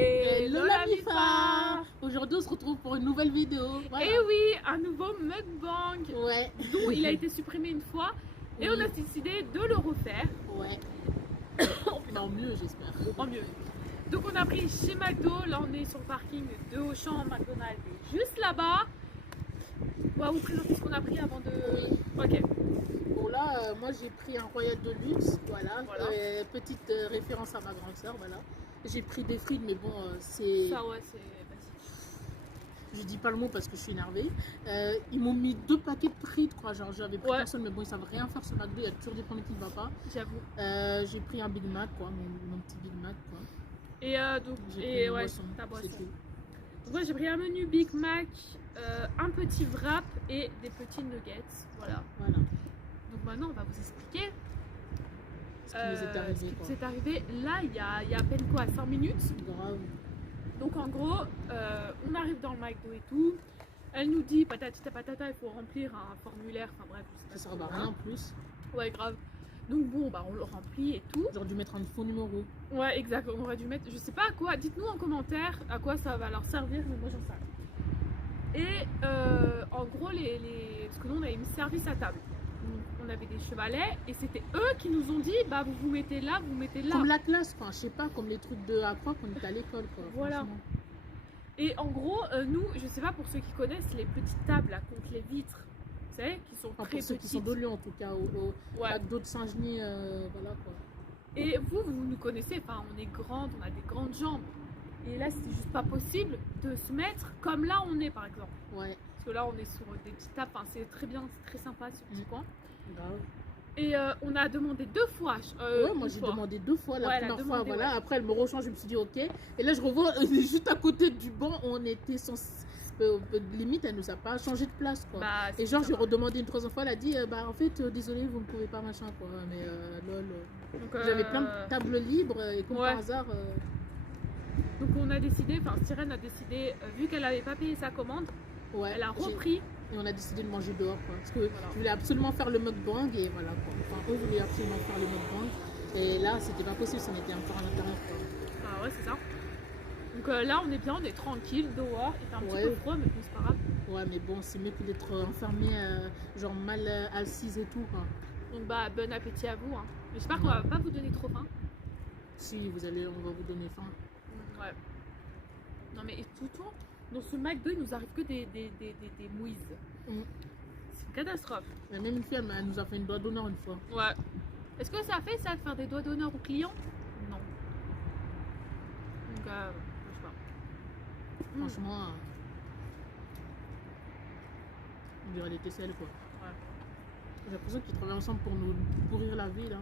Hello la Mifa. Aujourd'hui on se retrouve pour une nouvelle vidéo. Voilà. Et oui, un nouveau mukbang. Ouais. Dont il a été supprimé une fois. Et on a décidé de le refaire. Ouais. En mieux j'espère. En mieux. Donc on a pris chez McDo. Là on est sur le parking de Auchan. McDonald's est juste là-bas. On va vous présenter ce qu'on a pris avant de... Ok. Bon là, moi j'ai pris un Royal de luxe. Voilà. Petite référence à ma grande soeur. Voilà. J'ai pris des frites mais bon c'est... Ça ouais c'est basique. Je dis pas le mot parce que je suis énervée. Ils m'ont mis 2 paquets de frites quoi. Genre j'avais pris personne mais bon ils savent rien faire ce McDo. Il y a toujours des problèmes qui ne vont pas. J'avoue. J'ai pris un Big Mac quoi. Mon petit Big Mac quoi. Et donc... J'ai pris ta boisson. Tout. Moi j'ai pris un menu Big Mac, un petit wrap et des petits nuggets. Voilà. Donc maintenant on va vous expliquer ce qui nous est arrivé. C'est arrivé là il y a à peine quoi, 5 minutes. Grave. Donc en gros, on arrive dans le McDo et tout. Elle nous dit patati patata, il faut remplir un formulaire. Enfin bref, ça sert à rien en plus. Ouais, grave. Donc bon, bah on le remplit et tout. J'aurais dû mettre un faux numéro. Ouais, exact. On aurait dû mettre. Je sais pas à quoi. Dites-nous en commentaire à quoi ça va leur servir, mais moi j'en sais rien. Et en gros, parce que nous on avait mis service à table. On avait des chevalets et c'était eux qui nous ont dit bah vous vous mettez là, vous mettez là. Comme la classe, enfin, je sais pas, comme les trucs de Aqua quand on était à l'école quoi. Voilà. Et en gros, nous, je sais pas pour ceux qui connaissent les petites tables là contre les vitres, vous savez, qui sont très pour ceux petites. qui sont de Lyon en tout cas, McDo de Saint-Genis, voilà quoi. Et vous nous connaissez, enfin on est grandes, on a des grandes jambes. Et là c'était juste pas possible de se mettre comme là on est par exemple. Ouais. Parce que là on est sur des petites tables, enfin, c'est très bien, c'est très sympa ce petit coin. Grave. Et on a demandé 2 fois. Ouais, moi j'ai demandé 2 fois la première fois, voilà. Après elle me rechange, je me suis dit ok. Et là je revois juste à côté du banc, on était sans... limite elle nous a pas changé de place quoi. Bah, et genre j'ai redemandé une 3e fois, elle a dit bah en fait désolé vous ne pouvez pas machin quoi. Mais lol. J'avais plein de tables libres et comme par hasard. Donc on a décidé, enfin Sirène a décidé, vu qu'elle avait pas payé sa commande, elle a repris. Et on a décidé de manger dehors quoi. Parce que je voulais absolument faire le mukbang et voilà quoi. Enfin eux voulaient absolument faire le mukbang. Et là c'était pas possible, ça n'était encore à l'intérieur quoi. Ah ouais c'est ça. Donc là on est bien, on est tranquille dehors, il fait un petit peu froid mais bon c'est pas grave. Ouais mais bon c'est mieux que d'être enfermé genre mal assise et tout quoi. Donc bah bon appétit à vous hein. J'espère qu'on va pas vous donner trop faim. Si on va vous donner faim. Ouais. Non mais tout dans ce McDo il nous arrive que des mouises. C'est une catastrophe. La même fille elle nous a fait une doigt d'honneur une fois. Ouais. Est-ce que ça fait ça de faire des doigts d'honneur aux clients? Non. Donc je sais pas. Franchement on dirait des tesselles quoi. Ouais. J'ai l'impression qu'ils travaillent ensemble pour nous pourrir la vie là.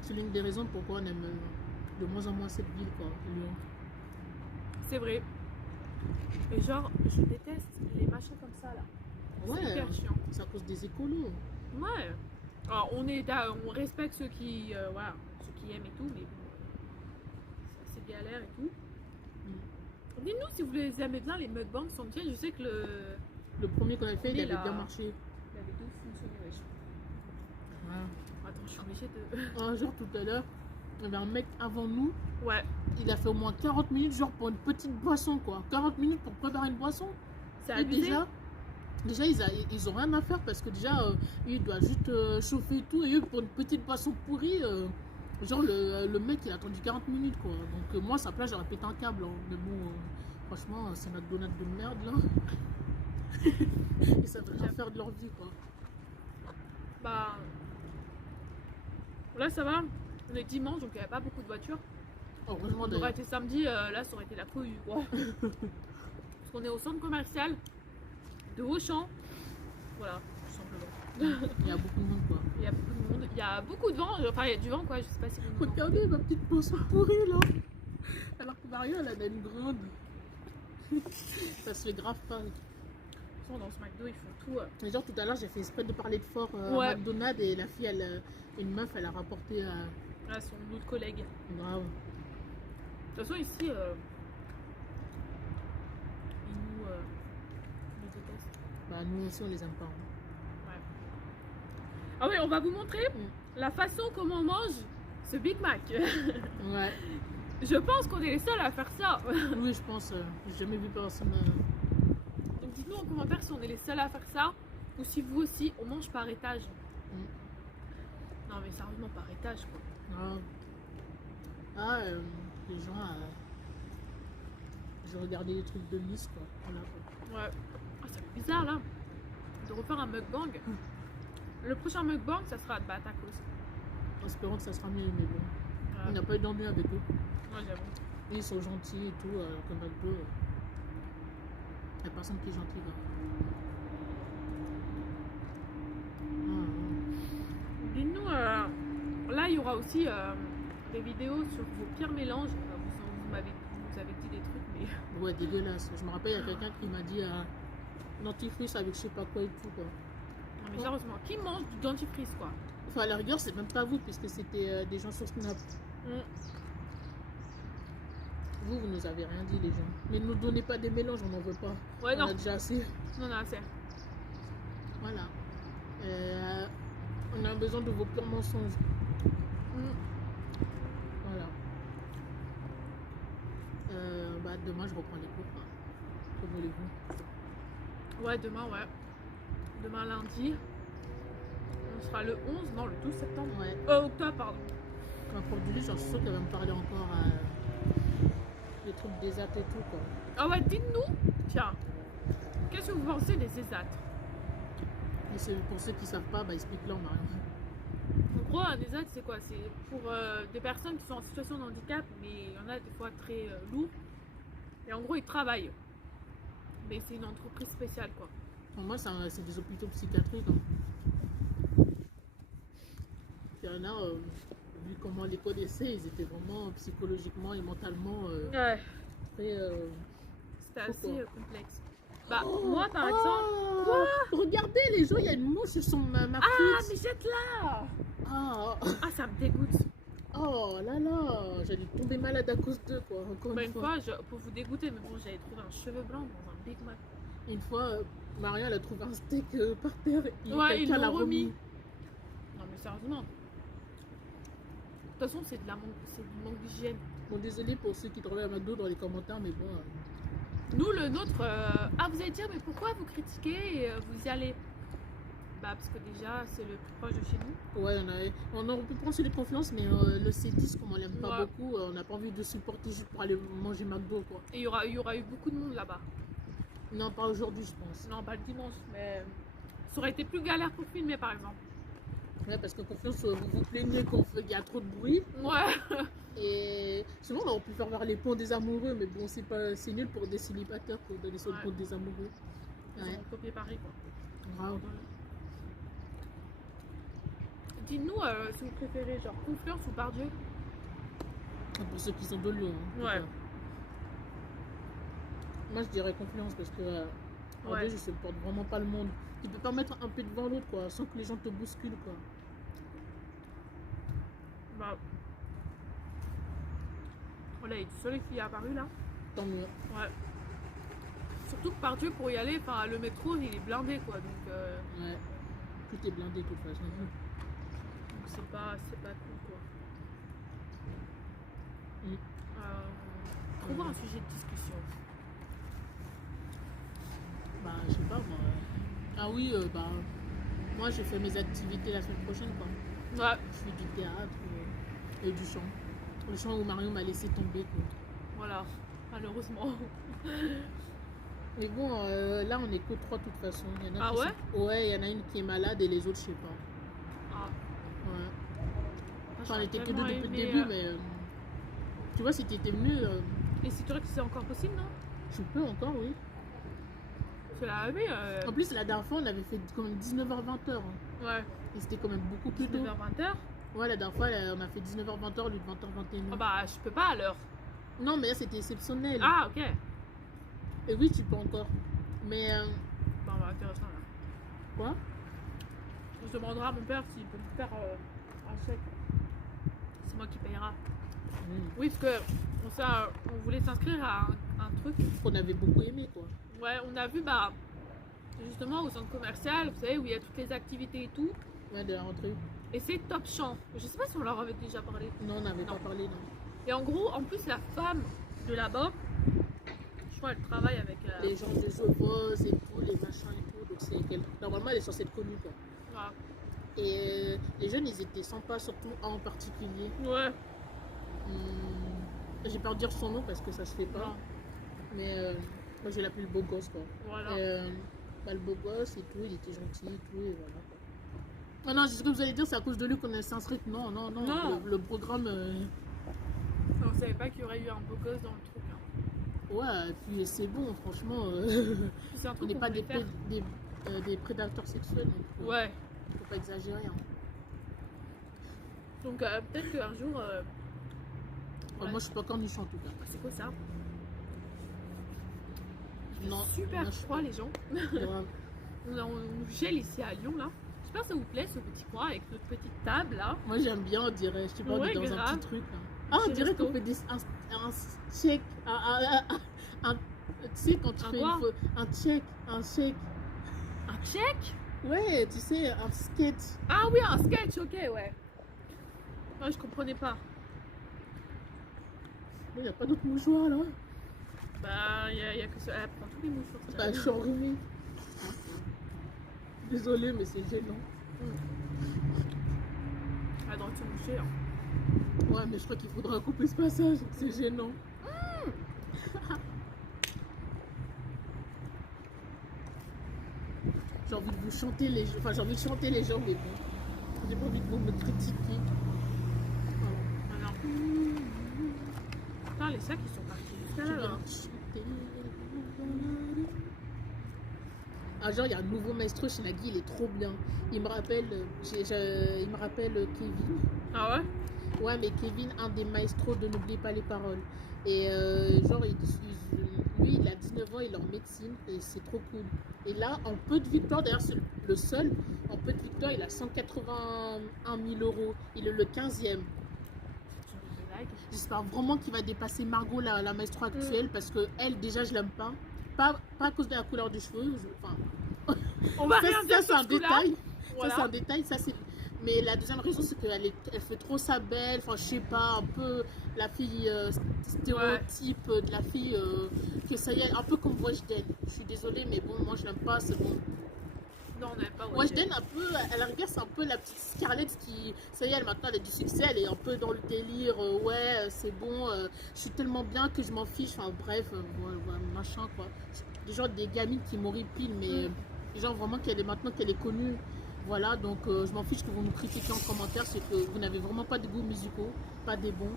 C'est l'une des raisons pourquoi on aime de moins en moins cette ville quoi, Lyon. C'est vrai. Et genre, je déteste les machins comme ça là. C'est hyper chiant. C'est à cause des écolos. Ouais. Alors on respecte ceux qui, voilà, ceux qui aiment et tout, mais bon, c'est galère et tout. Dites-nous si vous les aimez bien les mukbangs sans tienne. Je sais que le premier qu'on a fait, il avait bien marché. Il avait tout fonctionné, wesh. Attends, je suis obligée de... Un jour tout à l'heure, il y avait un mec avant nous. Ouais. Il a fait au moins 40 minutes genre pour une petite boisson quoi. 40 minutes pour préparer une boisson. C'est abusé. Déjà ils ont rien à faire parce que déjà il doit juste chauffer et tout. Et eux pour une petite boisson pourrie, genre le mec il a attendu 40 minutes quoi. Donc moi à sa place j'aurais pété un câble. Hein. Mais bon, franchement c'est notre donate de merde là. Ils savent rien faire de leur vie quoi. Bah... Là ça va. On est dimanche donc il n'y avait pas beaucoup de voitures. Heureusement ça aurait été samedi, là ça aurait été la cohue quoi. Parce qu'on est au centre commercial de Auchan. Voilà, tout simplement. Il y a beaucoup de monde quoi. Il y a beaucoup de monde. Il y a beaucoup de vent, enfin il y a du vent quoi, je sais pas si vous... Regardez ma petite poisson pourrie là. Alors que Mario elle a une grande. Ça se fait grave pas. Dans ce McDo ils font tout. Mais genre tout à l'heure j'ai fait exprès de parler de fort à McDonald's et la fille une meuf elle a rapporté à son autre collègue. Grave. De toute façon ici ils nous détestent. Bah nous aussi on les aime pas. Hein. Ouais. Ah oui on va vous montrer la façon comment on mange ce Big Mac. Ouais. Je pense qu'on est les seuls à faire ça. Oui, je pense. J'ai jamais vu personne. Donc dites-nous en commentaire si on est les seuls à faire ça ou si vous aussi on mange par étage. Non mais sérieusement par étage quoi. Les gens. J'ai regardé des trucs de Nice quoi. Voilà, quoi. Ouais. Ah, ça fait bizarre là de refaire un mukbang. Le prochain mukbang ça sera de tacos. En espérant que ça sera mieux, mais bon. Ouais. On n'a pas eu d'ennui avec eux. Ouais, j'avoue. Et ils sont gentils et tout, alors que McDo, il n'y a personne qui est gentil là. Dites-nous, là il y aura aussi des vidéos sur vos pires mélanges. Vous avez dit des trucs, mais. Ouais, dégueulasse. Je me rappelle, il y a quelqu'un qui m'a dit dentifrice avec je sais pas quoi et tout quoi. Non, mais sérieusement, qui mange du dentifrice quoi? Enfin, à la rigueur, c'est même pas vous, puisque c'était des gens sur Snap. Vous nous avez rien dit, les gens. Mais ne nous donnez pas des mélanges, on n'en veut pas. Ouais, non. On a déjà assez. Non, non, assez. Voilà. On a besoin de vos purs mensonges. Voilà. Demain, je reprends les cours. Que voulez-vous? Ouais, demain, ouais. Demain, lundi. On sera le 11, non, le 12 septembre. Ouais. Octobre, pardon. Ma prof du lycée, je suis sûre qu'elle va me parler encore des trucs des athées et tout, quoi. Ah ouais, dites-nous, tiens, qu'est-ce que vous pensez des ESAT? Et pour ceux qui savent pas, explique-leur, Marion. En gros, un ESAT, c'est quoi? C'est pour des personnes qui sont en situation de handicap, mais il y en a des fois très lourds. Et en gros, ils travaillent. Mais c'est une entreprise spéciale, quoi. Pour moi, c'est des hôpitaux psychiatriques. Hein. Il y en a, vu comment on les connaissait, ils étaient vraiment psychologiquement et mentalement Ouais. très. C'était assez complexe. Moi, par exemple. Regardez, les gens, il y a une mouche sur ma Ah, frite. mais jette-la! Ah, Ça me dégoûte. oh là là, j'allais tomber malade à cause d'eux, quoi. Encore Une fois, pour vous dégoûter, mais bon, j'avais trouvé un cheveu blanc dans un Big Mac. Une fois, Marion, elle a trouvé un steak par terre et Ouais, ils quelqu'un l'a l'ont remis. remis. Non, mais sérieusement. De toute façon, c'est du manque d'hygiène. Bon, désolé pour ceux qui travaillent à McDo dans les commentaires, mais bon. Nous, le nôtre, vous allez dire, mais pourquoi vous critiquez et vous y allez? Parce que déjà, c'est le plus proche de chez nous. Ouais, on aurait pu prendre sur les confiances, mais le C10, comme on l'aime pas beaucoup, on n'a pas envie de supporter juste pour aller manger McDo, quoi. Et il y aura eu beaucoup de monde là-bas. Non, pas aujourd'hui, je pense. Non, pas le dimanche, mais ça aurait été plus galère pour filmer, par exemple. Ouais, parce que confiance, vous vous plaignez qu'il y a trop de bruit. Ouais. Et souvent, on aurait pu faire vers les ponts des amoureux, mais bon, c'est nul pour des célibataires pour donner sur le pont des amoureux. Ils ont copié Paris, quoi. Grave. Dites-nous si vous préférez, genre, Confiance ou Pardieu. Pour ceux qui sont de l'eau. Hein, ouais. Moi, je dirais Confiance parce que Pardieu, je supporte vraiment pas le monde. Tu peux pas mettre un peu devant l'autre, quoi, sans que les gens te bousculent, quoi. Voilà, il y a du soleil qui est apparu là. Tant mieux. Ouais. Surtout que Pardieu, pour y aller, le métro, il est blindé, quoi. Donc, ouais. Tout est blindé, de toute façon. Donc, c'est pas cool, quoi. Trouvons un sujet de discussion. Je sais pas, moi. Ah oui, moi, j'ai fait mes activités la semaine prochaine, quoi. Ouais. Je fais du théâtre et du chant. Le chant où Marion m'a laissé tomber, quoi. Voilà, malheureusement. Mais bon, là, on est que 3 de toute façon. Il y en a ouais, il y en a une qui est malade et les autres, je sais pas. Ah. Ouais. Enfin, on était que 2 depuis le début, mais tu vois, si tu étais venu. Et si tu dirais que c'est encore possible, non? Je peux encore, oui. C'est la aimé. En plus, la dernière fois, on avait fait quand même 19h-20h. Hein. Ouais. Et c'était quand même beaucoup plus tôt. 19h-20h? Ouais, la dernière fois, on a fait 19h-20h au lieu de 20h-21h. Oh je peux pas à l'heure. Non, mais là, c'était exceptionnel. Ah, ok. Et oui, tu peux encore. Mais. Intéressant là. Quoi? Je demanderai à mon père s'il peut me faire un chèque. C'est moi qui payera. Oui, parce que on voulait s'inscrire à un truc qu'on avait beaucoup aimé, quoi. Ouais, on a vu justement au centre commercial, vous savez, où il y a toutes les activités et tout. Ouais, de la rentrée. Et c'est Top Chant. Je sais pas si on leur avait déjà parlé. Non, on n'avait pas parlé, non. Et en gros, en plus, la femme de là-bas, je crois, elle travaille avec. Les gens de Jovos et tout, les machins et tout. Donc normalement, elle est censée être connue, quoi. Voilà. Et les jeunes, ils étaient sympas, surtout un en particulier. Ouais. J'ai peur de dire son nom parce que ça se fait pas. Non. Mais moi, je l'appelle le beau gosse, quoi. Voilà. Le beau gosse et tout, il était gentil et tout, et voilà. Ah non, ce que vous allez dire, c'est à cause de lui qu'on est inscrite. Non. Non. Le programme. On savait pas qu'il y aurait eu un beau gosse dans le truc. Hein. Ouais, et puis c'est bon, franchement. C'est un On truc n'est qu'on pas voulait faire. des prédateurs sexuels. Donc, Ouais. faut pas exagérer. Hein. Donc peut-être qu'un jour. Enfin, moi, je suis pas corniche en tout cas. C'est quoi ça? Non, Super moi, je froid, les gens. Grave. On gèle ici à Lyon là. J'espère que ça vous plaît ce petit coin avec notre petite table là. Moi, j'aime bien, on dirait. Je sais pas, on est Ouais, dans un grave. petit truc. Là. Ah, on Chez dirait Resto. qu'on fait un check. Tu sais, quand tu Un fais quoi? un check. Un check? Ouais, tu sais, un sketch. Ah oui, un sketch, ok, ouais. Ouais, je comprenais pas. Il n'y a pas d'autres mouchoirs là. Bah, y a que ça. Elle prend tous les mouchoirs. Bah, je suis enrhumée. Désolée, mais c'est gênant. Elle doit se moucher. Hein. Ouais, mais je crois qu'il faudra couper ce passage. C'est gênant. J'ai envie de vous chanter les gens. Enfin, j'ai envie de chanter les gens, mais bon. J'ai pas envie de vous me critiquer. Ah non. Putain, les sacs ils sont partis jusqu'à là. Là. Ah, genre, il y a un nouveau maestro chez Nagui, il est trop bien. Il me rappelle, il me rappelle Kevin. Ah ouais? Ouais, mais Kevin, un des maestros de N'oubliez pas les paroles. Et genre, lui, il a 19 ans, il est en médecine et c'est trop cool. Et là, en peu de victoire, d'ailleurs, c'est le seul, en peu de victoire, il a 181 000 euros. Il est le 15e. J'espère vraiment qu'il va dépasser Margot, la maestro actuelle, parce que elle, déjà, je l'aime pas. Pas à cause de la couleur des cheveux. Enfin, On va rien dire ça c'est un sur ce coup-là. détail. Voilà. Ça, c'est un détail. Ça, c'est... Mais la deuxième raison, c'est qu'elle elle fait trop sa belle. Enfin, je sais pas, un peu la fille stéréotype de la fille que ça y est, un peu comme Weshden. Je suis désolée, mais bon, moi je l'aime pas. C'est bon. Non, on n'avait pas Weshden, un peu, à la rigueur, c'est un peu la petite Scarlett qui, ça y est, elle, maintenant elle a du succès. Elle est un peu dans le délire. Ouais, c'est bon. Je suis tellement bien que je m'en fiche. Enfin, bref, ouais, machin quoi. Des gens, des gamines qui m'horripilent, mais genre vraiment maintenant qu'elle est connue. Voilà, donc je m'en fiche que vous nous critiquez en commentaire, c'est que vous n'avez vraiment pas de goûts musicaux, pas des bons.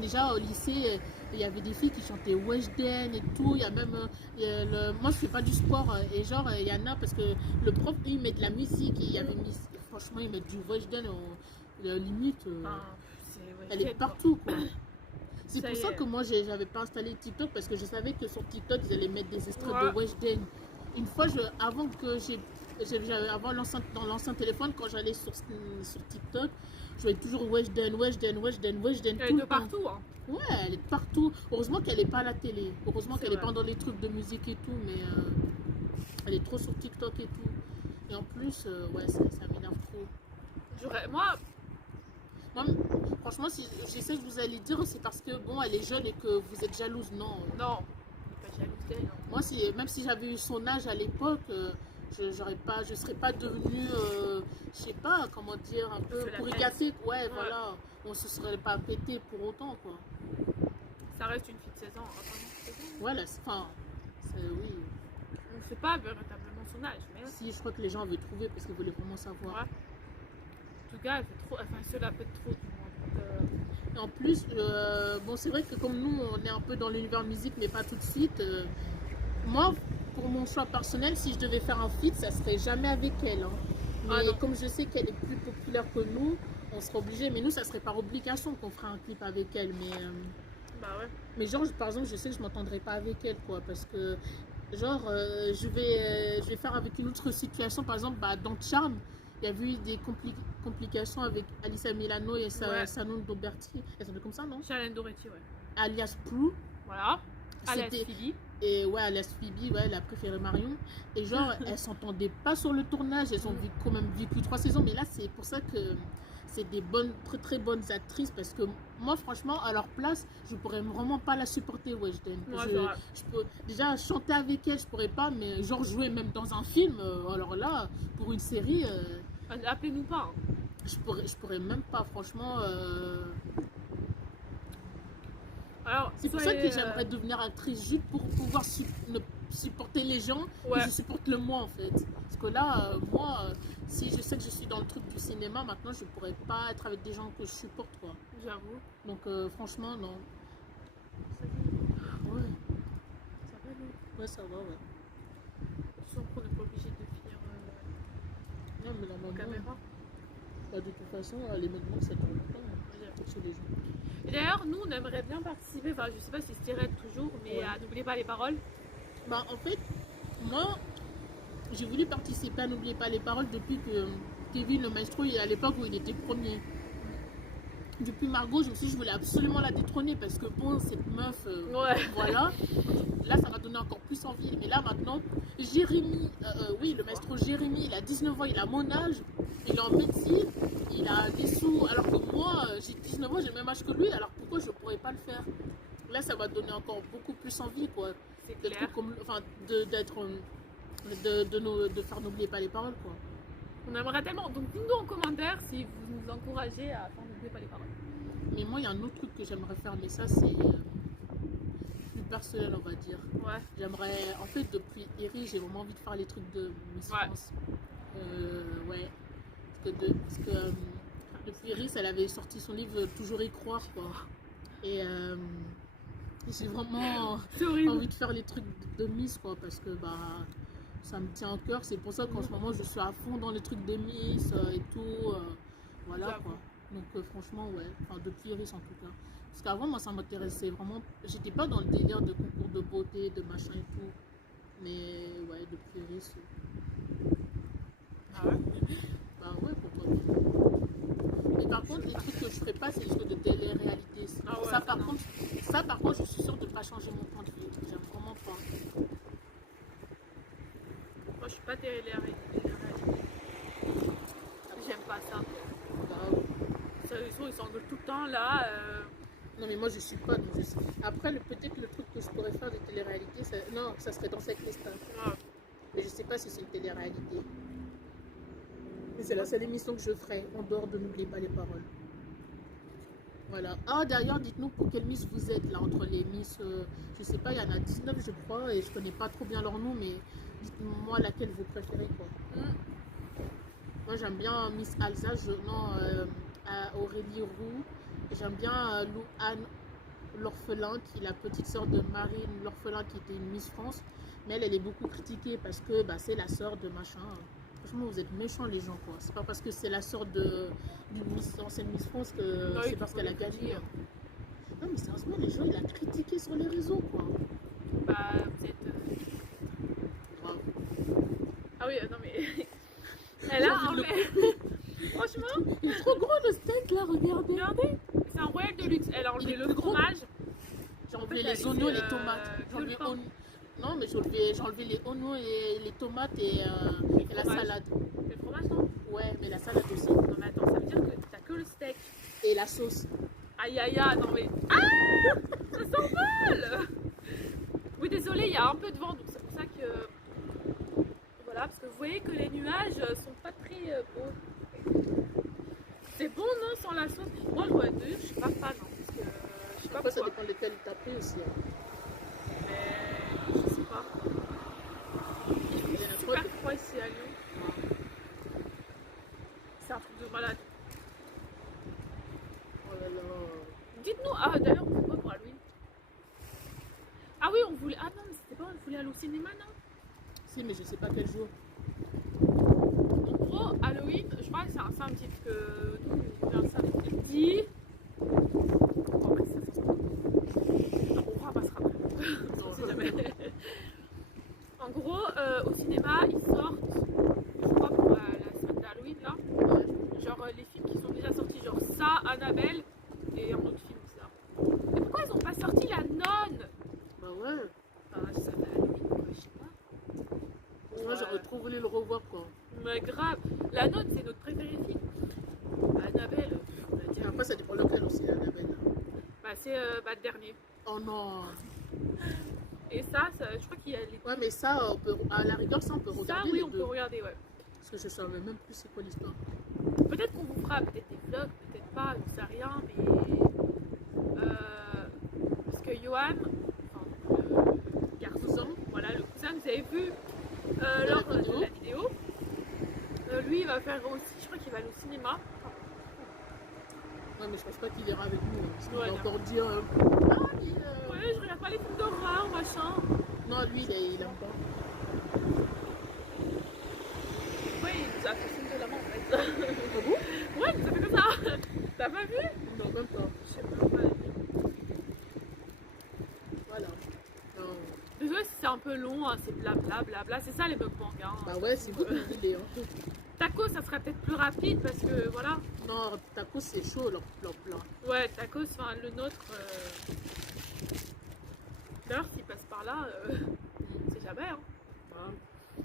Déjà au lycée, il y avait des filles qui chantaient Weshden et tout, il y a même, moi je fais pas du sport, et genre il y en a parce que le prof il met de la musique, et il y avait mis, franchement il met du Weshden, limite, elle est partout quoi. C'est pour ça que moi j'avais pas installé TikTok parce que je savais que sur TikTok ils allaient mettre des extraits de Weshden. Une fois, avant dans l'ancien téléphone, quand j'allais sur TikTok, je voyais toujours Weshden Elle est de partout, hein. Ouais, elle est partout. Heureusement qu'elle n'est pas à la télé. Heureusement qu'elle n'est pas dans les trucs de musique et tout, mais elle est trop sur TikTok et tout. Et en plus, ouais, ça m'énerve trop. Moi, franchement, si j'essaie que vous allez dire, c'est parce que bon, elle est jeune et que vous êtes jalouse. Non. Non, on n'est pas jalouse d'elle. Hein. Moi, même si j'avais eu son âge à l'époque, je serais pas devenue, je sais pas comment dire, un peu pourricassée. Ouais, voilà. On se serait pas pété pour autant, quoi. Ça reste une fille de 16 ans. Attends, ouais, enfin, oui. On ne sait pas véritablement son âge, mais... Si, je crois que les gens avaient trouvé parce qu'ils voulaient vraiment savoir. Ouais. En tout cas, elle fait trop... Enfin, cela fait trop. Et en plus, bon, c'est vrai que comme nous, on est un peu dans l'univers musique, mais pas tout de suite. Moi, pour mon choix personnel, si je devais faire un feat, ça serait jamais avec elle. Hein. Mais comme je sais qu'elle est plus populaire que nous, on serait obligé. Mais nous, ça serait par obligation qu'on ferait un clip avec elle. Mais, bah ouais. Mais genre, par exemple, je sais que je m'entendrai pas avec elle, quoi, parce que genre, je vais faire avec une autre situation. Par exemple, dans Charme, il y a eu des complications avec Alyssa Milano et Sanon Doberti. Elle s'appelle comme ça, non? Charlène Doretti, ouais. Alias Prue. Voilà. Alias Phoebe. Et ouais, Alias Phoebe, ouais, elle a préféré Marion. Et genre, elles s'entendaient pas sur le tournage. Elles ont quand même vécu 3 saisons. Mais là, c'est pour ça que c'est des bonnes, très très bonnes actrices parce que moi, franchement, à leur place, je pourrais vraiment pas la supporter, Weshden. Ouais, c'est vrai. Je peux déjà chanter avec elle, je pourrais pas, mais genre jouer même dans un film, alors là, pour une série, Appelez-nous pas. Hein. je pourrais même pas, franchement. Alors, C'est pour ça que j'aimerais devenir actrice juste pour pouvoir supporter les gens Ouais. et je supporte le moi en fait. Parce que là, moi, si je sais que je suis dans le truc du cinéma, maintenant je pourrais pas être avec des gens que je supporte quoi. J'avoue. Donc franchement, non. Ça Ouais, va, nous. ouais, ça va, ouais. Sauf qu'on n'est pas obligé de finir Non, mais la en maman, caméra. bah, de toute façon, les maintenant ça tourne pas sur les gens. Et d'ailleurs, nous, on aimerait bien participer, enfin, je sais pas si c'est dirait toujours, mais Ouais. n'oubliez pas les paroles. Bah, en fait, moi, j'ai voulu participer à N'oubliez pas les paroles depuis que Kevin le maestro, à l'époque où il était premier. Depuis Margot, je me suis dit, je voulais absolument la détrôner parce que bon, cette meuf, Ouais. voilà. Là, ça m'a donné encore plus envie. Mais là, maintenant, Jérémy, oui, le maestro Jérémy, il a 19 ans, il a mon âge, il est en médecine, il a des sous, alors que moi, j'ai 19 ans, j'ai le même âge que lui, alors pourquoi je ne pourrais pas le faire? Là, ça m'a donné encore beaucoup plus envie, quoi. C'est D'être clair. comme, enfin, de faire N'oubliez pas les paroles, quoi. On aimerait tellement. Donc, dites-nous en commentaire si vous nous encouragez à faire n'oubliez pas les paroles. Mais moi, il y a un autre truc que j'aimerais faire, mais ça, c'est plus personnel, on va dire. Ouais. J'aimerais, en fait, depuis Eri, j'ai vraiment envie de faire les trucs de Miss Ouais. France. Ouais. Parce que depuis Iris, elle avait sorti son livre Toujours y croire, quoi. Et j'ai vraiment C'est horrible. envie de faire les trucs de Miss, quoi, parce que bah, ça me tient au cœur. C'est pour ça qu'en ce moment, je suis à fond dans les trucs de Miss et tout. Voilà, J'avoue. quoi. Donc franchement, ouais. Enfin, depuis Iris, en tout cas. Parce qu'avant, moi, ça m'intéressait vraiment. J'étais pas dans le délire de concours de beauté, de machin et tout. Mais ouais, depuis Iris. Ah ouais. Bah ouais, pourquoi pas. Mais par contre, les trucs que je ferais pas, c'est les trucs de télé-réalité. Ah ouais, ça, ça, par non. contre, je suis sûre de pas changer mon point de vue. J'aime vraiment pas. Moi, je suis pas télé-réalité. J'aime pas ça. Bah, ouais. Ils s'engueulent tout le temps là. Non, mais moi, je suis pas. Donc après, peut-être le truc que je pourrais faire de télé-réalité, non, ça serait Danser avec les stars. Ouais. Mais je sais pas si c'est une télé-réalité. Mais c'est la seule émission que je ferai en dehors de N'oubliez pas les paroles. Voilà. Ah, d'ailleurs, dites-nous pour quelle Miss vous êtes là, entre les Miss. Je sais pas, il y en a 19, je crois, et je connais pas trop bien leur nom, mais dites-moi laquelle vous préférez, quoi. Moi, j'aime bien Miss Alsace, Aurélie Roux. Et j'aime bien Lou Anne l'orphelin, qui est la petite sœur de Marine l'orphelin, qui était une Miss France. Mais elle est beaucoup critiquée parce que bah, c'est la sœur de machin. Franchement, vous êtes méchants, les gens, quoi. C'est pas parce que c'est la sœur d'une ancienne Miss France que Oui, c'est parce faut qu'elle a les gagné. critiquer. Non, mais sérieusement, les gens, ils la critiqué sur les réseaux, quoi. Bah, vous êtes. Grave. Ah oui, non mais. Elle a envie de en fait. Franchement, Il est trop gros le steak, là, regardez. regardez, c'est un royal de luxe. Elle a enlevé Il est le plus gros. fromage. J'ai En enlevé fait, les elle oignons et fait, les tomates. J'ai que enlevé le pain. Non, mais j'ai enlevé les oignons et les tomates et la fromage. salade. Le fromage, non? Ouais, mais la salade aussi. Non, mais attends, ça veut dire que t'as que le steak. Et la sauce. Aïe aïe aïe, non mais. Ah! Ça s'envole! Oui, désolé, il y a un peu de vent, donc c'est pour ça que. Voilà, parce que vous voyez que les nuages sont pas très beaux. C'est bon, non, sans la sauce? Moi, le royal de luxe, je suis pas fan, hein, parce que je sais pas Après, ça pourquoi. dépend lesquels t'as pris aussi. Hein. Mais je sais pas. Il y en a Super trop. froid ici à Lyon. C'est un truc de malade. Oh là là. Dites-nous, ah d'ailleurs, on fait quoi pour Halloween? Ah oui, on voulait. Ah non, mais c'était pas, on voulait aller au cinéma, non? Si, mais je sais pas quel jour. En gros, Halloween, je crois que c'est un samedi, parce que nous, on vient un samedi. Bon, après, ça se passe. On ramassera après. On sait jamais. En gros, au cinéma, ils sortent, je crois, pour la semaine d'Halloween, là. Genre les films qui sont déjà sortis, genre ça, Annabelle et un autre film bizarre. Mais pourquoi ils ont pas sorti la nonne? Bah ouais. Enfin, ça fait Halloween, quoi, je sais pas. Moi, j'aurais trop voulu le revoir, quoi. Mais grave, la nonne, c'est notre préféré film. Annabelle, c'est la label là. Bah, c'est le dernier. Oh non. Et ça, je crois qu'il y a les. Ouais, mais ça, on peut, à la rigueur, ça, on peut Ça, regarder oui, les on deux. peut regarder, ouais. Parce que je savais même plus c'est quoi l'histoire. Peut-être qu'on vous fera peut-être des vlogs, peut-être pas, on sait rien, mais. Parce que Johan, enfin, le garçon, voilà, le cousin, vous avez vu lors de la vidéo, lui, il va faire aussi, je crois qu'il va aller au cinéma. Ouais, mais je pense pas qu'il ira avec nous. Hein, parce qu'il Ouais, va non. encore dire. Ah, mais, Ouais, je regarde pas les films d'horreur, machin. Non, lui, il aime pas. Ouais, il nous a fait signe de la main en fait. Ah bon? Ouais, il nous a fait comme ça. T'as pas vu? Non, même pas. Je sais pas. Voilà. Non. Désolé si c'est un peu long, hein, c'est blabla, c'est ça les mukbangs. Hein. Bah ouais, c'est vous qui me l'idée. Hein. Taco, ça serait peut-être plus rapide parce que voilà. Non, taco, c'est chaud, leur plat. Ouais, tacos, enfin le nôtre. D'ailleurs, s'il passe par là, c'est jamais. Hein. Ouais.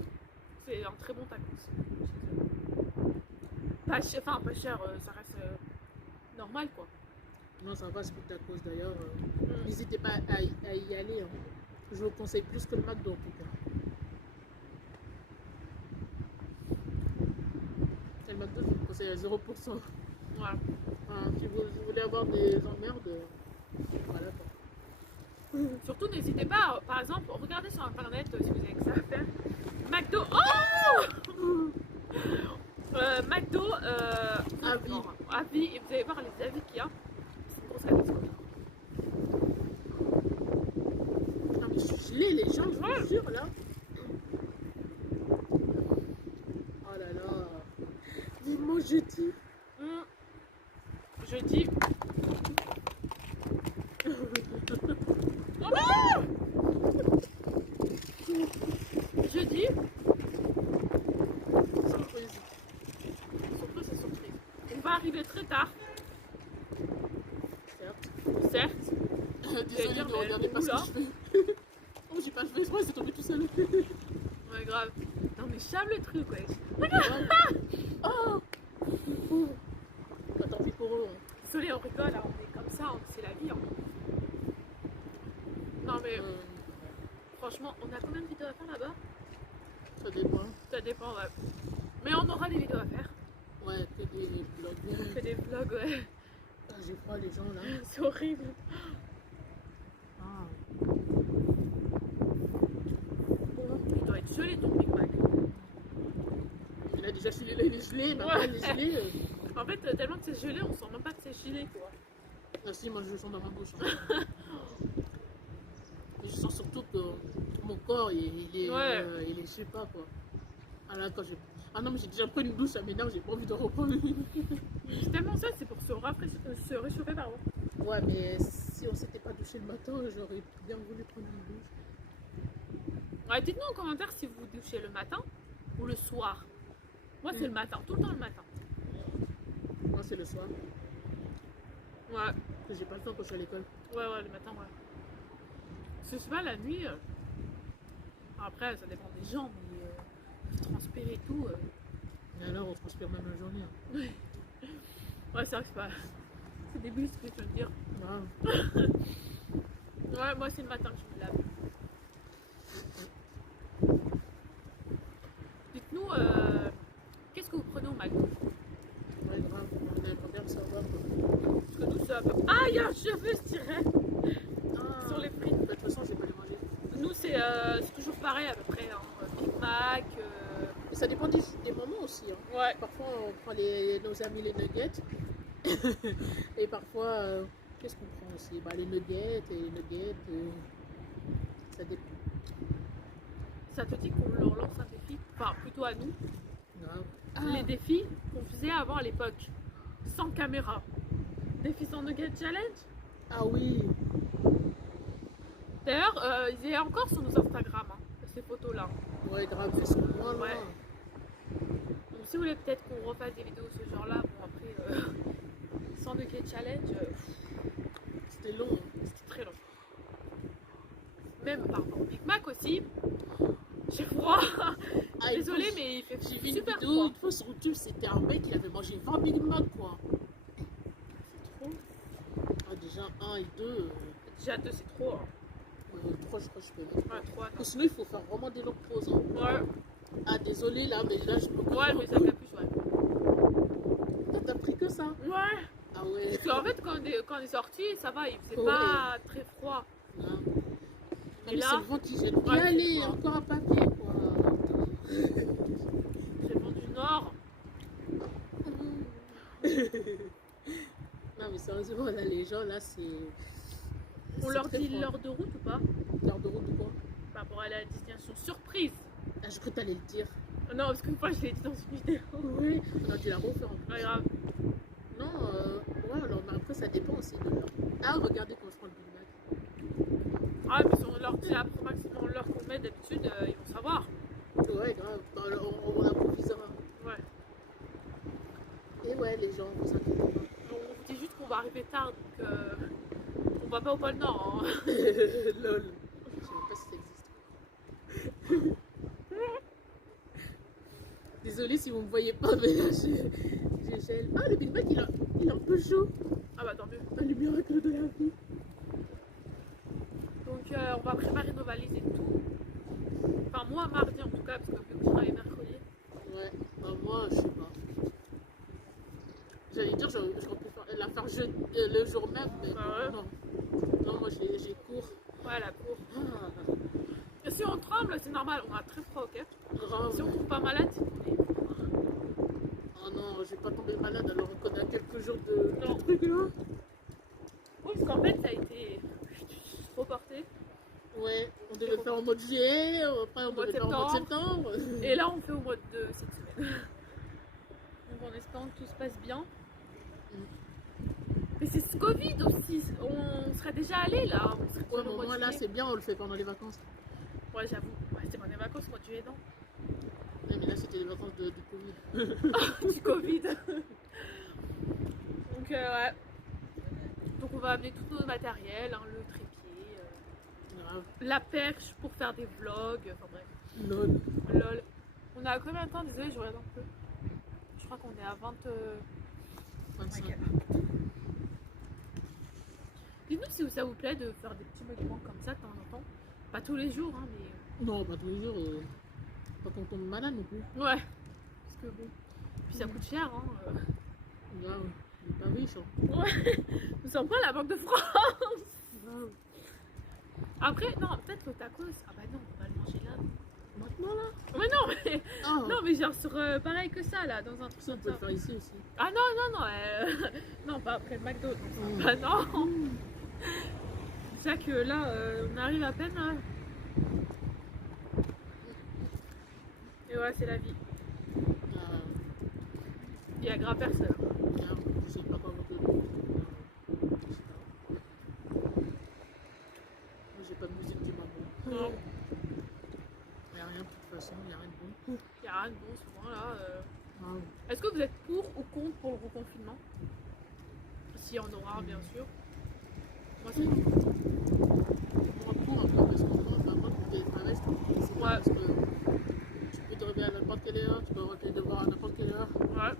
C'est un très bon tacos. Pas cher, enfin pas cher, ça reste normal quoi. Non, ça va, Speed Tacos d'ailleurs. Mm. N'hésitez pas à y aller. Hein. Je vous conseille plus que le McDo en tout cas. Et le McDo, je vous le conseille à 0%. Ouais. Hein, si vous voulez avoir des emmerdes, voilà quoi. Surtout, n'hésitez pas, par exemple, regardez sur internet si vous avez que ça à faire. McDo. Oh McDo. Avis. non, avis. Et vous allez voir les avis qu'il y a. C'est une grosse catastrophe. Non, mais je suis gelée, les gens, je vous jure là. Oh là là. Vivement jeudi. Je dis. Oh non je dis. Surprise. Surprise, c'est surprise. On va arriver très tard, Certes. certes. Désolée dire, de mais regarder elle pas ce est que où, je fais. Oh, j'ai pas fait exprès, c'est tombé tout seul. Ouais, grave. Non, mais chave le truc, ouais. Oh. Bah, tant pis pour eux. Hein. Désolé, on rigole, hein, on est comme ça, hein, c'est la vie. Hein. Non, mais franchement, on a combien de vidéos à faire là-bas? Ça dépend. Ça dépend, ouais. Mais on aura des vidéos à faire. Ouais, que des On vlogs. fait des vlogs, ouais. Ah, j'ai froid, les gens là. C'est horrible. Ah. Il doit être gelé ton Big Mac. Il a déjà gelé, là, il est gelé. Maintenant, Ouais. il est gelé. En fait, tellement que c'est gelé, on sent même pas que c'est gelé, quoi. Ah, si, moi je le sens dans ma bouche. Hein. Et je sens surtout que mon corps, il est, Ouais. je sais pas quoi. Ah là, quand j'ai... Ah non, mais j'ai déjà pris une douche, ça m'énerve, j'ai pas envie de reprendre une. C'est tellement ça, c'est pour se réchauffer, pardon. Ouais, mais si on s'était pas douché le matin, j'aurais bien voulu prendre une douche. Ouais, dites-nous en commentaire si vous douchez le matin ou le soir. Moi, c'est le matin, tout le temps le matin. Moi, c'est le soir. Ouais, Parce que j'ai pas le temps quand je suis à l'école. ouais, le matin, ouais. Parce que c'est pas la nuit. Après, ça dépend des gens, mais transpirer et tout. Et alors, on transpire même la journée. Hein. Ouais, c'est vrai que c'est pas. C'est débile ce que tu veux me dire. Wow. Ouais, moi, c'est le matin que je me lave. Dites-nous, qu'est-ce que vous prenez au McDo? Ouais, grave, on aimerait bien le savoir. Quoi. Parce que nous, ça va. Ah, il y a un cheveu, je dirais, Ah, sur les frites. de toute façon, je vais pas les manger. Nous, c'est toujours pareil à peu près. Hein. Big Mac. Et ça dépend des moments aussi. Hein. Ouais. Parfois, on prend nos amis les nuggets. Et parfois, qu'est-ce qu'on prend aussi? Bah, les nuggets et les nuggets. Ça dépend. Ça te dit qu'on leur lance un défi? Enfin, plutôt à nous. Grave. Les défis qu'on faisait avant à l'époque. Sans caméra. Défi sans nugget challenge. Ah oui. D'ailleurs, il y a encore sur nos Instagram, hein, ces photos-là. Ouais, grave, elles sont loin, loin. Ouais. Donc si vous voulez peut-être qu'on refasse des vidéos de ce genre-là, bon après, sans nugget challenge, C'était long. Hein. c'était très long. Même, pardon, Big Mac aussi. J'ai froid. Ah, Désolée, écoute, mais il fait j'ai vu une super vidéo froid. une fois sur YouTube, c'était un mec, il avait mangé 20 Big Mac quoi. C'est trop. déjà 1 et 2, Déjà 2 c'est trop. Hein. 3 je crois que je peux mettre. Ouais, 3 non. Sinon il faut faire vraiment des longues pauses. Hein. Ouais, Ah désolé là, mais là je peux pas. ouais, mais ça capuche, ouais. Toi, t'as pris que ça? Ouais. Ah ouais. Parce qu'en fait, quand on est sorti, ça va, il faisait Ouais. pas très froid. Non. Et Mais là, c'est le vent qui jette. ouais, Et allez, c'est encore un papier quoi. c'est le vent du nord. Non mais sérieusement là les gens là c'est. On c'est leur très dit froid. l'heure de route ou pas? L'heure de route ou quoi? Par rapport à la destination surprise. Ah je crois que t'allais le dire. Non, parce qu'une fois je l'ai dit dans une vidéo. Oui. On a dû la refaire en plus. Pas grave. Non, ouais alors mais après ça dépend aussi de l'heure. Ah regardez quand je prends le Big Mac. Ah, mais si on leur dit maximum l'heure qu'on met d'habitude, ils vont savoir. Ouais grave. Bah, alors, on improvisera. Ouais. Et ouais les gens, vous inquiétez pas. On vous dit juste qu'on va arriver tard, donc on va pas au pôle Nord. Hein. Lol. Je sais même pas si ça existe. Désolée si vous me voyez pas, mais là j'ai gel. Ah le Big Mac il est un peu chaud. Ah bah tant mieux. Ah, le miracle de la vie. Donc on va préparer nos valises et tout. Enfin moi mardi en tout cas, parce que vu que je travaille mercredi. Ouais, bah moi je sais pas. J'allais dire j'aurais pu la faire le jour même, mais Ah ouais. non. Non moi j'ai cours. Ouais, la cour. Ah, Et si on tremble, c'est normal, on a très froid, ok? grave. Si on tombe pas malade, c'est qu'on est. Oh non, je vais pas tomber malade alors qu'on a quelques jours de Non. trucs là. Oui, parce qu'en fait, ça a été reporté. Ouais, on devait faire en mode juillet, après on mois de devait faire en mode septembre. Et là, on fait au mois de cette semaine. Donc en espérant que tout se passe bien. Mais c'est ce Covid aussi, on serait déjà allé là. On serait Ouais, déjà au mais mois moi de là juillet. c'est bien, on le fait pendant les vacances. Ouais, j'avoue. Ouais, c'était pendant les vacances, mois de juillet, non? Ouais, mais là c'était les vacances du Covid. Du Covid. Donc, ouais. Donc, on va amener tout notre matériel, hein, le trépied, Grave. la perche pour faire des vlogs, enfin bref. Lol. Lol. On a combien de temps? Désolé, je regarde un peu. Je crois qu'on est à 20. 25. Ok. Dites-nous si ça vous plaît de faire des petits mouvements comme ça de temps en temps. Pas tous les jours, hein, mais. Non, pas tous les jours. Pas qu'on tombe malade non plus. Ouais. Parce que bon. Puis ça coûte cher, hein. Grave. On est pas riche. Hein. Ouais. Nous sommes pas la Banque de France. Grave. Après, non, peut-être le tacos. Ah bah non, on va le manger là. Maintenant là. Mais non, mais. Ah, Non, mais genre sur pareil que ça, là, dans un truc ça on comme peut le ça. faire ici aussi. Ah non, non, non. Non, pas après le McDo. Non. Bah non. C'est ça que là, on arrive à peine. Là. Et ouais, c'est la vie. Il y a grave personne. Grave. Je sais pas comment te le dire. Je sais pas. Moi j'ai pas de musique du moment. Non. Il n'y a rien de toute façon, il n'y a rien de bon. Il n'y a rien de bon souvent là. Grave. Est-ce que vous êtes pour ou contre pour le reconfinement? S'il y en aura, bien sûr. Moi, c'est Moi pour un peu parce que moi, enfin, moi pour télétravail, je trouve que c'est bien Ouais. parce que tu peux te réveiller à n'importe quelle heure, tu peux avoir tes devoirs à n'importe quelle heure. Ouais.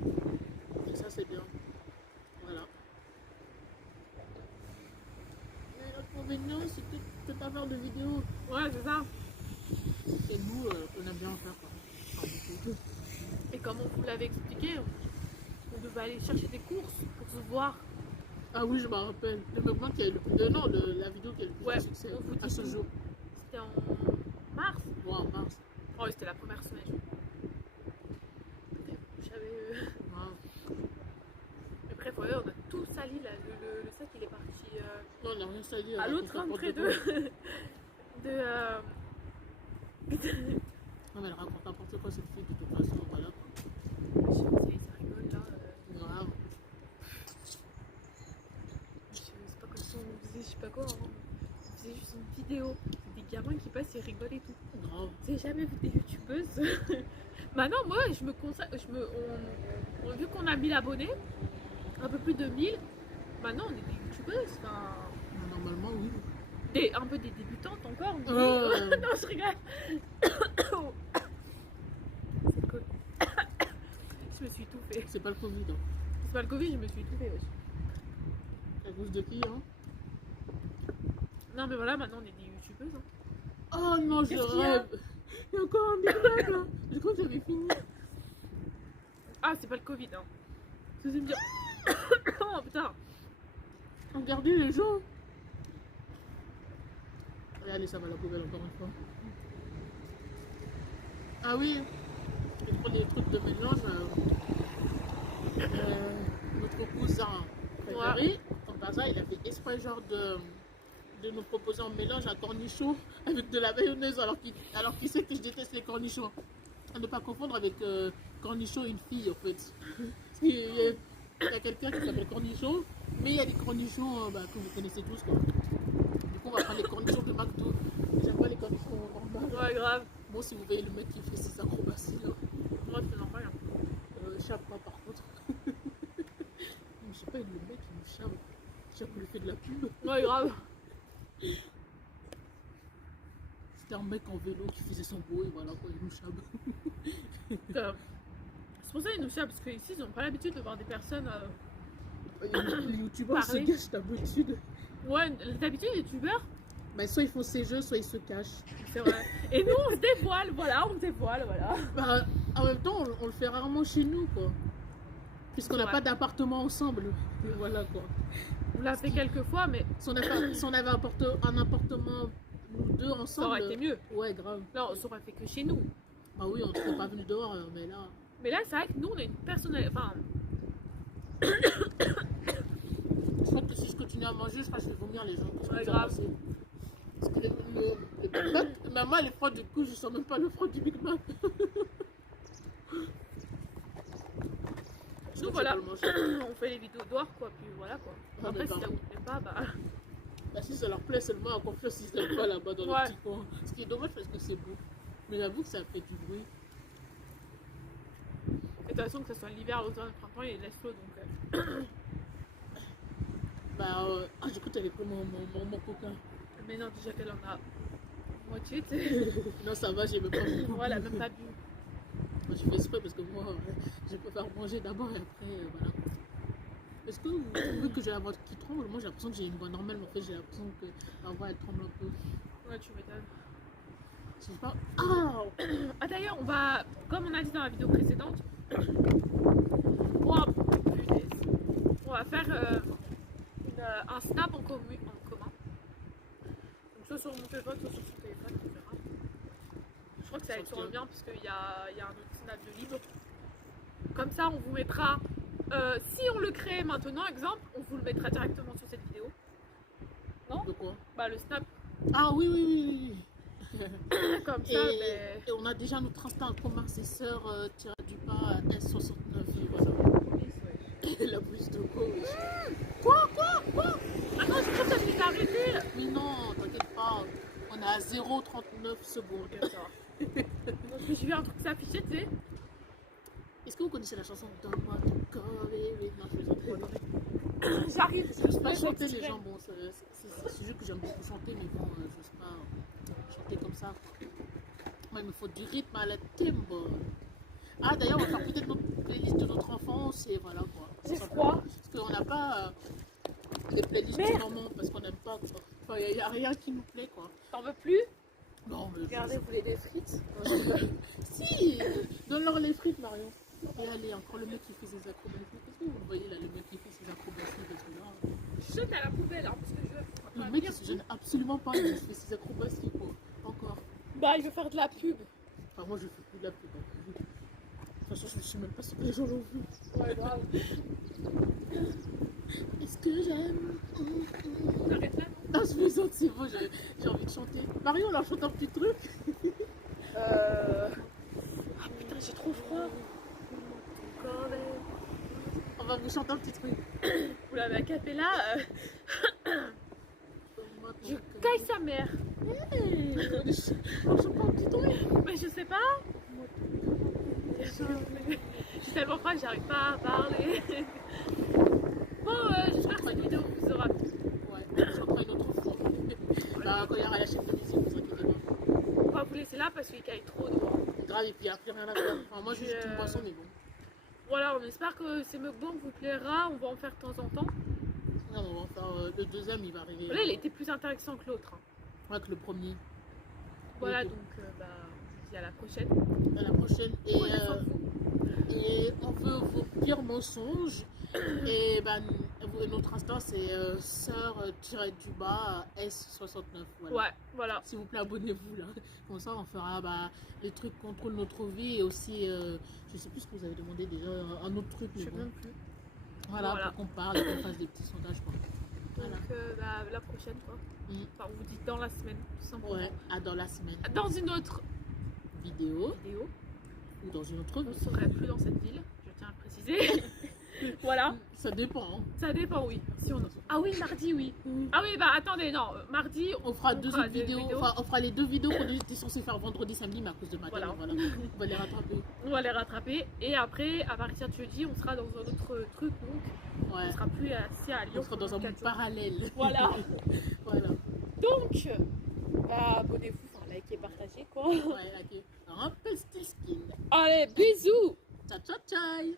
Et ça c'est bien. Voilà. Mais l'inconvénient c'est que tu peux pas faire de vidéos. Ouais, c'est ça. Et nous, on aime bien en faire quoi. Enfin, beaucoup. Et comme on vous l'avait expliqué, on devait aller chercher des courses pour se voir. Ah oui, je me rappelle. Le moment qui a eu le plus de non, la vidéo qui a eu le plus Ouais, de succès on vous dit à ce tout. jour. C'était en mars. Ouais, en mars. Oh, oui, c'était la première semaine. J'avais. Ouais. Mais bref, ouais, on a tout sali là. Le sac il est parti Non, on n'a rien sali. à l'autre entrée de. Non, mais elle raconte n'importe quoi cette fille de toute façon, voilà quoi. Je sais pas, ça rigole là. Grave. Je sais pas comme si on faisait je sais pas quoi. Hein. On faisait juste une vidéo. Des gamins qui passent et rigolent et tout. Grave. Vous avez jamais vu des youtubeuses? Maintenant, moi, je me consacre. Vu qu'on a 1000 abonnés, un peu plus de 1000, maintenant on est des youtubeuses. Enfin, Normalement, oui. un peu des débutantes encore. Mais... non, je rigole. C'est cool. Je me suis étouffée. C'est pas le Covid. Hein. C'est pas le Covid, je me suis étouffée aussi. À cause de qui, hein? Non, mais voilà, maintenant on est des youtubeuses. Hein. Oh non, je Qu'est-ce qu'il y a rêve. Il y a encore un Big Mac là. Je crois que j'avais fini. Ah, c'est pas le Covid. Hein. C'est bien. Oh putain. Regardez les gens. Regardez, ça va à la poubelle encore une fois. Ah oui, et pour les trucs de mélange, notre cousin préféré, en passant, il a fait exprès genre de nous proposer un mélange à cornichons avec de la mayonnaise alors qu'il sait que je déteste les cornichons. À ne pas confondre avec cornichon une fille en fait. Parce qu'il y a quelqu'un qui s'appelle cornichon, mais il y a des cornichons que vous connaissez tous quoi. Du coup on va prendre les cornichons de McDo. J'aime pas les cornichons normaux. Ouais, grave. Moi si vous voyez le mec qui fait ses acrobaties là, Moi, c'est normal. Hein. chape pas par contre. Je sais pas, le mec il me chape. Chaque lui fait de la pub. Ouais, grave. C'était un mec en vélo qui faisait son beau et voilà quoi, il nous chape. C'est pour ça qu'ils nous cherchent, parce qu'ici, ils n'ont pas l'habitude de voir des personnes. Les youtubeurs se Parler. cachent d'habitude. Ouais, d'habitude, les youtubeurs, Bah, soit ils font ces jeux, soit ils se cachent. c'est vrai. Et nous, on se dévoile, voilà, on se dévoile, voilà. Bah, en même temps, on le fait rarement chez nous quoi. Puisqu'on n'a Ouais. pas d'appartement ensemble. Et voilà quoi. On l'a fait quelques fois, mais Si on avait un appartement, nous deux ensemble. ça aurait été mieux. Ouais, grave. Là, on s'aurait fait que chez nous. Bah oui, on ne serait pas venu dehors, mais là. Mais là, c'est vrai que nous, on a une personnalité. Enfin, Je crois que si je continue à manger, je crois que je vais vomir les gens. Ouais, grave. Parce que le Big Mac, maman elle est froide, du coup je sens même pas le froid du Big Mac. Je nous, crois que voilà, je peux le manger. on fait les vidéos dehors, quoi, puis voilà, quoi. Ah, Après, mais si bah. ça vous plaît pas, bah. Bah, si ça leur plaît seulement à confiance, si ça n'aiment pas là-bas dans Ouais. le petit coin. Ce qui est dommage parce que c'est beau. Mais j'avoue que ça fait du bruit. Et de toute façon, que ce soit l'hiver, l'automne, le printemps, il laisse l'eau, donc. Bah, du coup, t'avais pris mon coquin. Mais non, déjà qu'elle en a moitié, tu sais. Non, ça va, j'ai même pas beaucoup. Voilà, même pas bu. Moi, je fais exprès parce que moi, je préfère manger d'abord et après, voilà. Est-ce que vous trouvez que j'ai la voix qui tremble? Moi, j'ai l'impression que j'ai une voix normale, mais en fait, j'ai l'impression que ma voix, elle tremble un peu. Ouais, tu m'étonnes. Je sais pas. Ah! Ah, d'ailleurs, on va, comme on a dit dans la vidéo précédente, punaise. On va faire un snap en commun. Donc, soit sur mon téléphone, soit sur son téléphone, on verra. Je crois que ça va être sur le mien, parce qu'il y a un autre snap de libre. Comme ça, on vous mettra. Si on le crée maintenant, exemple, on vous le mettra directement sur cette vidéo. Non? De quoi? Bah, le snap, Ah oui, oui, oui, oui. comme Et, ça, mais. et on a déjà notre Insta en commun, c'est sœur du pas S69 et voilà. Et la police de quoi? Quoi? Ah non, je crois que ça s'est arrêté. Mais non, t'inquiète pas. On est à 0,39 secondes. Ok, ça va. Donc, j'ai vu un truc s'afficher, tu sais. Est-ce que vous connaissez la chanson Donne-moi ton corps, bébé? Non, je vais chanter. J'arrive, Je sais pas chanter les gens, bon, c'est un sujet que j'aime beaucoup chanter, mais bon, je sais pas chanter comme ça. Moi, il me faut du rythme à la timbre. Ah, d'ailleurs, on va faire peut-être notre playlist de notre enfance et voilà quoi. J'ai froid. Parce qu'on n'a pas des playlists Merde. du moment parce qu'on n'aime pas quoi. Enfin, il n'y a rien qui nous plaît quoi. T'en veux plus? Non, mais. Regardez, vous voulez des frites? Si! Donne-leur les frites, Marion. Et allez, encore le mec qui fait ses acrobaties. Qu'est-ce que vous voyez là, le mec qui fait ses acrobaties? Parce que là, Je jette à la poubelle, hein, parce que je veux. le mec il se gêne absolument pas, il fait ses acrobaties quoi. Encore. Bah, il veut faire de la pub. Enfin, moi je fais plus de la pub. Hein. De toute façon, je sais même pas ce que les gens l'ont vu. Ouais, grave. Est-ce que j'aime? Arrête là, Non, je me sens, c'est beau, j'ai envie de chanter. Marion, on leur chante un petit truc. Ah putain, j'ai trop froid. On va vous chanter un petit truc. Vous l'avez à cappella. Je caille sa mère. Hey, on chante pas un petit truc. Mais je sais pas. J'ai tellement froid que j'arrive pas à parler. Bon, j'espère que cette vidéo vous aura plu. Ouais, on chantera une autre fois. Bah, quand il y aura la chaîne de musique, vous inquiétez pas. On va vous laisser là parce qu'il caille trop dehors. Grave, et puis il n'y a plus rien à faire. Enfin, moi, j'ai juste une boisson, mais bon. Voilà, on espère que ces mukbangs vous plaira. On va en faire de temps en temps. Non, on va en faire le deuxième, il va arriver. Là, il était plus intéressant que l'autre. Hein. Ouais, que le premier. Voilà, Ok. donc bah, on se dit à la prochaine. À la prochaine. Prenez soin de vous. Et on veut vos pires mensonges. Et ben, notre Insta, c'est sœur-du-bas S69. Voilà. Ouais, voilà. S'il vous plaît, abonnez-vous là. Comme ça, on fera les trucs qui contrôlent notre vie et aussi, je sais plus ce que vous avez demandé déjà, un autre truc. Je Mais sais bon. même plus. Voilà, Voilà. pour qu'on parle et qu'on fasse des petits sondages. Quoi. Voilà. Donc bah, la prochaine, quoi. Mm. Enfin, on vous dit dans la semaine, tout simplement. Ouais, dans la semaine. Dans une autre Vidéo vidéo. ou dans une autre On ne vidéo. serait plus dans cette ville, je tiens à le préciser. Voilà. Ça dépend. Hein. Ça dépend, oui. Si on... Ah oui, mardi, oui. Ah oui, bah attendez, non. Mardi, On fera deux autres des vidéos. Enfin, on fera les deux vidéos qu'on était censé faire vendredi, samedi, mais à cause de ma Voilà. voilà. On va les rattraper. on va les rattraper. Et après, à partir de jeudi, on sera dans un autre truc. Donc, Ouais. on sera plus assis à Lyon. On sera dans un pendant monde 4 jours. parallèle. Voilà. Voilà. Donc, bah, abonnez-vous, enfin, likez, partagez, quoi. Ouais, ok. Alors, un peu style skin. Allez, bisous. Ciao, ciao, ciao.